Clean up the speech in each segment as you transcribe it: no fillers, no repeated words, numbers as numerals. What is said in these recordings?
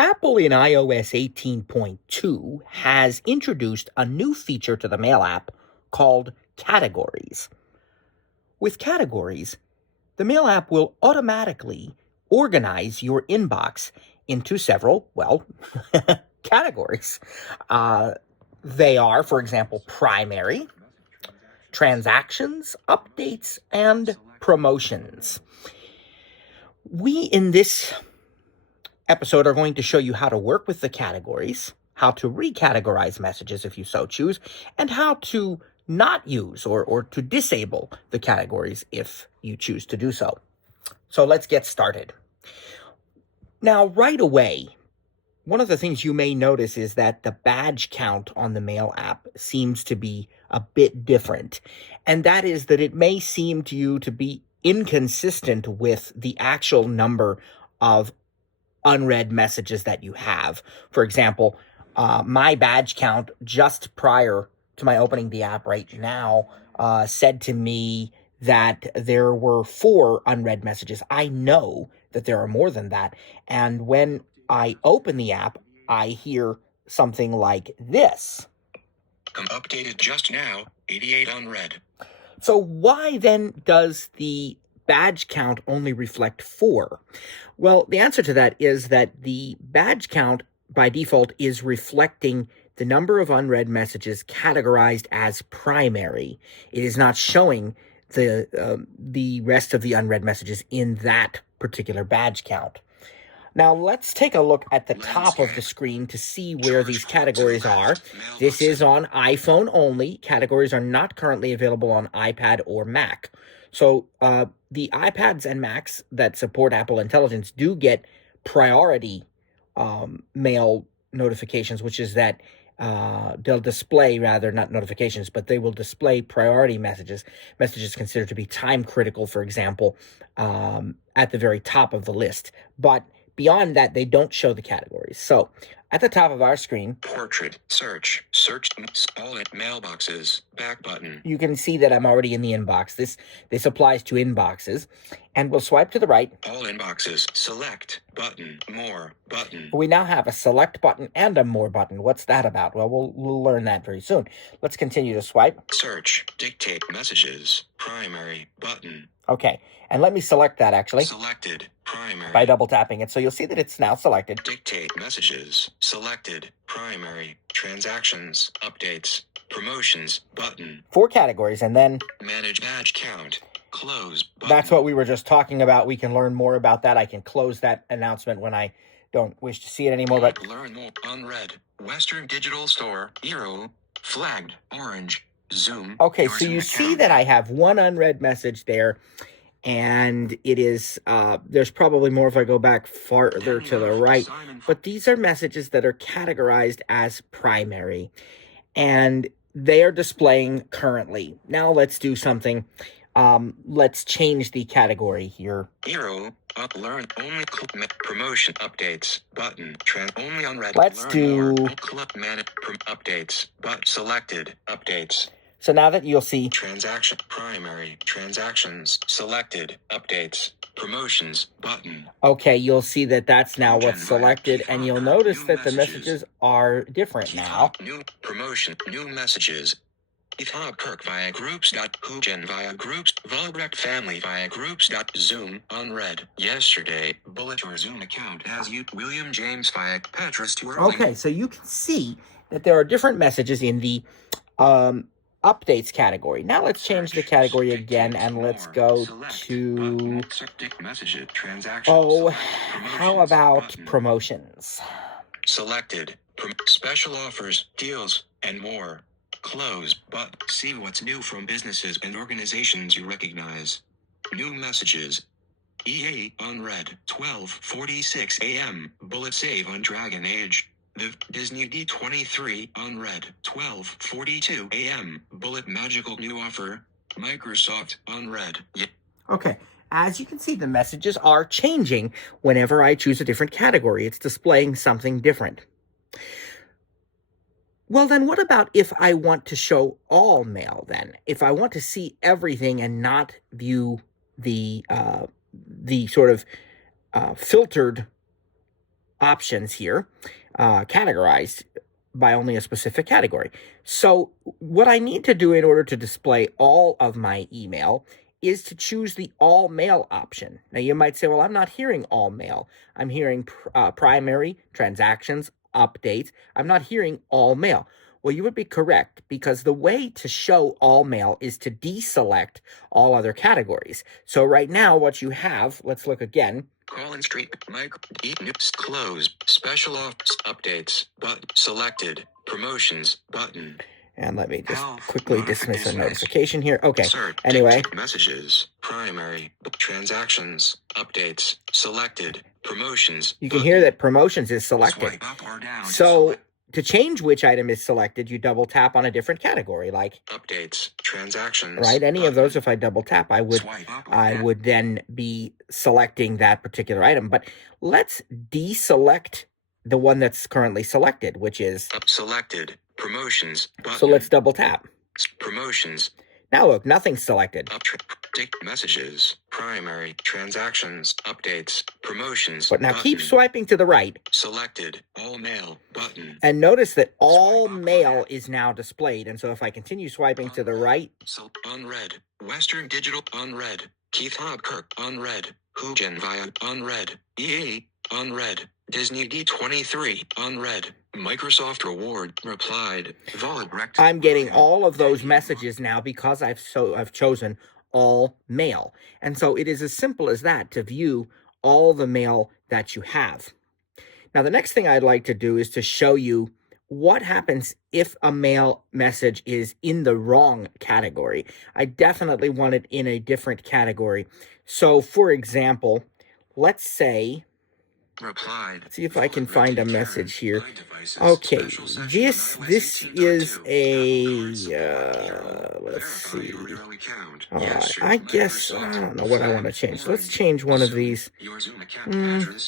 Apple in iOS 18.2 has introduced a new feature to the Mail app called Categories. With Categories, the Mail app will automatically organize your inbox into several, categories. Uh, they are, for example, primary, transactions, updates, and promotions. We, in this episode, are going to show you how to work with the categories, how to recategorize messages if you so choose, and how to not use or to disable the categories if you choose to do so. So let's get started. Now, right away, one of the things you may notice is that the badge count on the Mail app seems to be a bit different. And that is that it may seem to you to be inconsistent with the actual number of unread messages that you have. For example, my badge count just prior to my opening the app right now said to me that there were 4 unread messages. I know that there are more than that. And when I open the app, I hear something like this. Updated just now, 88 unread. So why then does the badge count only reflect 4? Well, the answer to that is that the badge count by default is reflecting the number of unread messages categorized as primary. It is not showing the rest of the unread messages in that particular badge count. Now, let's take a look at the top of the screen to see where these categories are. This is on iPhone only. Categories are not currently available on iPad or Mac. So the iPads and Macs that support Apple Intelligence do get priority mail notifications, which is that they'll display, rather, not notifications, but they will display priority messages considered to be time critical, for example, at the very top of the list. But beyond that, they don't show the categories. So at the top of our screen, portrait, search, all in mailboxes, back button. You can see that I'm already in the inbox. This applies to inboxes. And we'll swipe to the right. All inboxes, select, button, more, button. We now have a select button and a more button. What's that about? Well, we'll learn that very soon. Let's continue to swipe. Search, dictate messages, primary, button. Okay, and let me select that actually. Selected, primary. By double tapping it. So you'll see that it's now selected. Dictate messages, selected, primary, transactions, updates, promotions, button. 4 categories, and then manage badge count, close button. That's what we were just talking about. We can learn more about that. I can close that announcement when I don't wish to see it anymore. But learn more. Unread, Western Digital Store, Hero, flagged, orange, Zoom. Okay, so you see that I have 1 unread message there, and it is, there's probably more if I go back farther to the right, but these are messages that are categorized as primary, and they are displaying currently. Now let's do something. Let's change the category here. Hero, learn only promotion updates button, only unread. Let's do manage updates, but selected updates. So now that you'll see transaction, primary, transactions, selected, updates, promotions, button. Okay, you'll see that that's now what's selected, and you'll notice that the messages are different now. New promotion, new messages. Ethop Kirk via groups. Hugen via groups. Volbrecht family via groups. Zoom unread. Yesterday, bullet your Zoom account has you. William James via Petrus to early. Okay, so you can see that there are different messages in the updates category. Now let's change the category again, and let's go to, how about promotions? Selected, special offers, deals, and more. Close, but see what's new from businesses and organizations you recognize. New messages. EA, unread, 12:46 a.m., bullet save on Dragon Age. The Disney D23, unread, 12:42 a.m., bullet magical new offer. Microsoft, unread. Okay, as you can see, the messages are changing whenever I choose a different category. It's displaying something different. Well, then what about if I want to show all mail then? If I want to see everything and not view the sort of filtered options here, categorized by only a specific category. So what I need to do in order to display all of my email is to choose the all mail option. Now you might say, well, I'm not hearing all mail. I'm hearing primary, transactions, updates. I'm not hearing all mail. Well, you would be correct, because the way to show all mail is to deselect all other categories. So right now what you have, let's look again. Collins Street, Mike, News, close, special offers, updates, button, selected, promotions, button. And let me just Health, quickly dismiss a notification here. Okay, anyway. Messages, primary, transactions, updates, selected, promotions. You can hear that promotions is selected. Swipe up or down So to change which item is selected, you double tap on a different category, like updates, transactions. Right, any of those. If I double tap, I would then be selecting that particular item. But let's deselect the one that's currently selected, which is selected, promotions. Button. So let's double tap. Promotions. Now look, nothing's selected. Messages, primary, transactions, updates, promotions. But now keep swiping to the right. Selected, all mail, button. And notice that all mail is now displayed. And so if I continue swiping to the right. Unread, Western Digital, unread, Keith Hobkirk, unread, Hugen Via, unread, EA, unread, Disney D23, unread, Microsoft Reward, replied, I'm getting all of those messages now because I've chosen all mail. And so it is as simple as that to view all the mail that you have. Now, the next thing I'd like to do is to show you what happens if a mail message is in the wrong category. I definitely want it in a different category. So, for example, let's say, see if I can find a message here. Okay, this is a, let's see. All right, I guess, I don't know what I want to change. Let's change one of these. And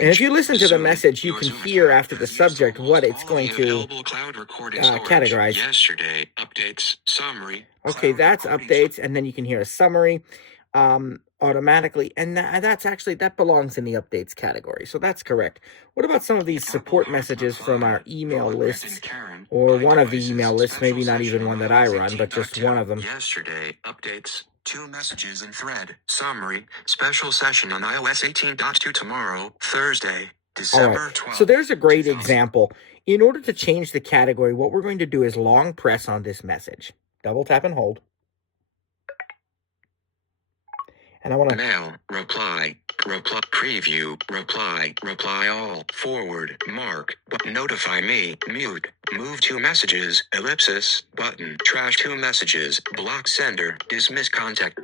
if you listen to the message, you can hear after the subject what it's going to categorize. Yesterday, updates, summary. Okay, that's updates, and then you can hear a summary automatically, and that belongs in the updates category, so that's correct. What about some of these support messages from our email lists, or one of the email lists, maybe not even one that I run, but just one of them? Yesterday, updates. 2 messages in thread. Summary. Special session on iOS 18.2 tomorrow, Thursday, December 12th. So there's a great example. In order to change the category, what we're going to do is long press on this message. Double tap and hold. And I want to mail, reply, preview, reply all, forward, mark, but notify me, mute, move 2 messages, ellipsis, button, trash 2 messages, block sender, dismiss contact.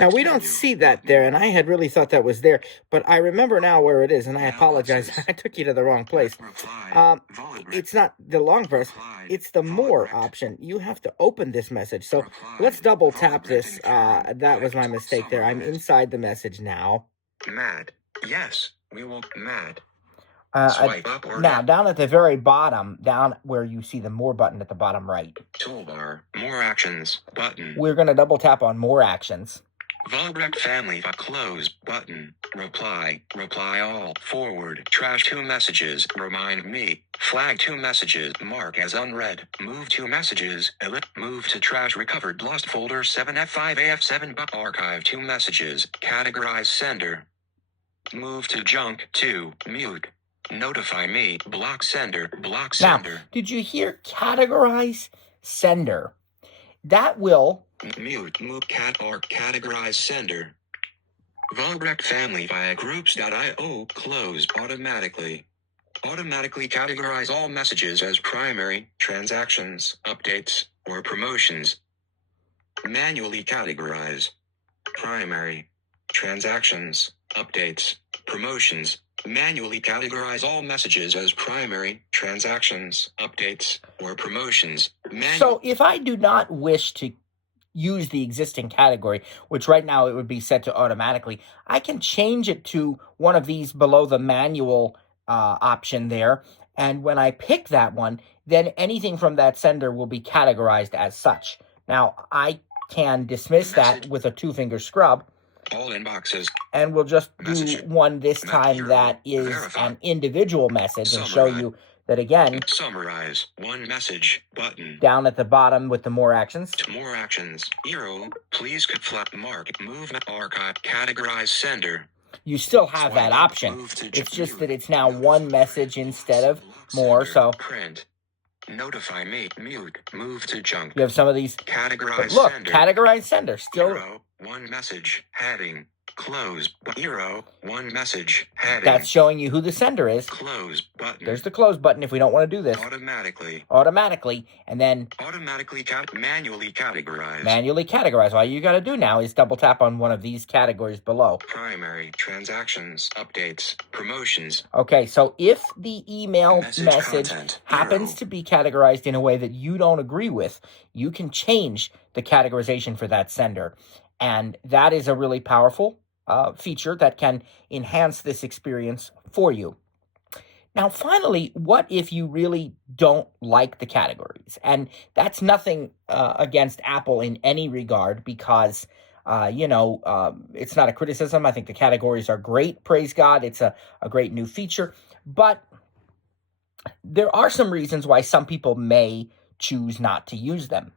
Now we don't see that there, and I had really thought that was there, but I remember now where it is, and I apologize. I took you to the wrong place. It's not the long press, it's the more option. You have to open this message. So let's double tap this. That was my mistake there. I'm inside the message now. Mad. Yes, we will. Mad. Swipe up or now, down at the very bottom, down where you see the more button at the bottom right. Toolbar, more actions, button. We're going to double tap on more actions. Volbrect family, close, button, reply all, forward, trash 2 messages, remind me, flag 2 messages, mark as unread, move 2 messages, move to trash recovered lost folder 7F5AF7 archive 2 messages, categorize sender, move to junk 2, mute, notify me, block sender. Now, did you hear categorize sender? That will mute, move or categorize sender. Volbrect family via groups.io close automatically. Automatically categorize all messages as primary, transactions, updates, or promotions. Manually categorize primary, transactions, updates, promotions. Manually categorize all messages as primary, transactions, updates, or promotions. So if I do not wish to use the existing category, which right now it would be set to automatically, I can change it to one of these below the manual option there. And when I pick that one, then anything from that sender will be categorized as such. Now, I can dismiss that with a 2-finger scrub. All inboxes. And we'll just do Message. one this time that is Verify. an individual message and show Summarize. you that again. Summarize. One message button. Down at the bottom with the more actions. More actions. Hero. Please flat mark. Move archive. Categorize sender. You still have that option. It's just that it's now one message instead of more. So print. Notify me. Mute. Move to junk. You have some of these. Categorize look, sender. Categorize sender. Still. Hero. One message. Heading. Close. Hero. One message. Heading. That's showing you who the sender is. Close button. There's the close button if we don't want to do this. Automatically. And then. Manually categorize. Manually categorize. All you got to do now is double tap on one of these categories below. Primary. Transactions. Updates. Promotions. Okay, so if the email message content, happens to be categorized in a way that you don't agree with, you can change the categorization for that sender. And that is a really powerful feature that can enhance this experience for you. Now, finally, what if you really don't like the categories? And that's nothing against Apple in any regard because, it's not a criticism. I think the categories are great. Praise God. It's a great new feature. But there are some reasons why some people may choose not to use them.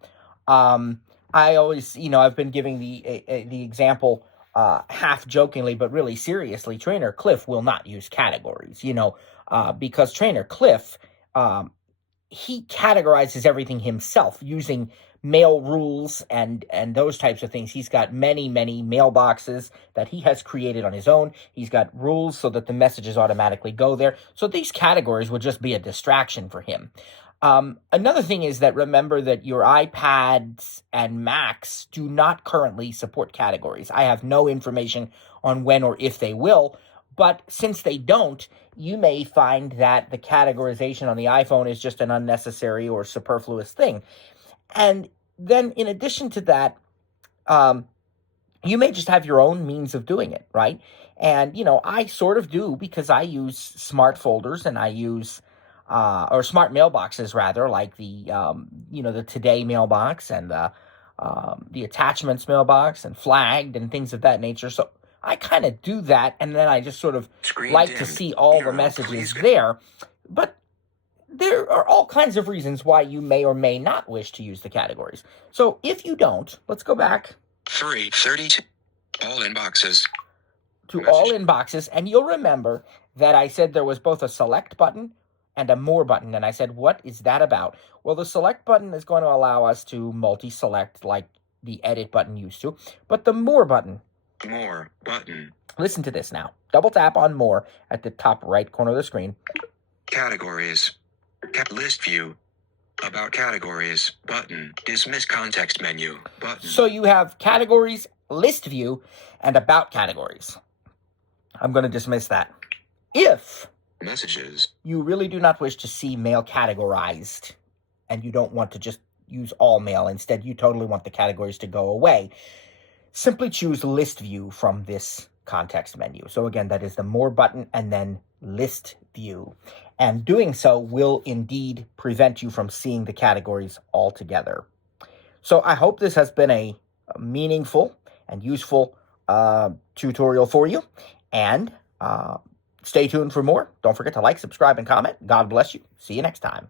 I always, I've been giving the example half jokingly, but really seriously. Trainer Cliff will not use categories, because Trainer Cliff, he categorizes everything himself using mail rules and those types of things. He's got many, many mailboxes that he has created on his own. He's got rules so that the messages automatically go there. So these categories would just be a distraction for him. Another thing is that remember that your iPads and Macs do not currently support categories. I have no information on when or if they will, but since they don't, you may find that the categorization on the iPhone is just an unnecessary or superfluous thing. And then in addition to that, you may just have your own means of doing it, right? And, I sort of do because I use smart folders and I use or smart mailboxes rather, like the the Today mailbox and the Attachments mailbox and Flagged and things of that nature. So I kind of do that, and then I just sort of like to see all the messages there. But there are all kinds of reasons why you may or may not wish to use the categories. So if you don't, let's go back. 332. All inboxes. To all inboxes, and you'll remember that I said there was both a select button and a more button. And I said, what is that about? Well, the select button is going to allow us to multi-select like the edit button used to. But the more button. More button. Listen to this now. Double tap on more at the top right corner of the screen. Categories. List view. About categories. Button. Dismiss context menu. Button. So you have categories, list view, and about categories. I'm going to dismiss that. If messages you really do not wish to see mail categorized and you don't want to just use all mail, instead you totally want the categories to go away, simply choose list view from this context menu. So again, that is the more button and then list view. And doing so will indeed prevent you from seeing the categories altogether. So I hope this has been a meaningful and useful tutorial for you. And stay tuned for more. Don't forget to like, subscribe, and comment. God bless you. See you next time.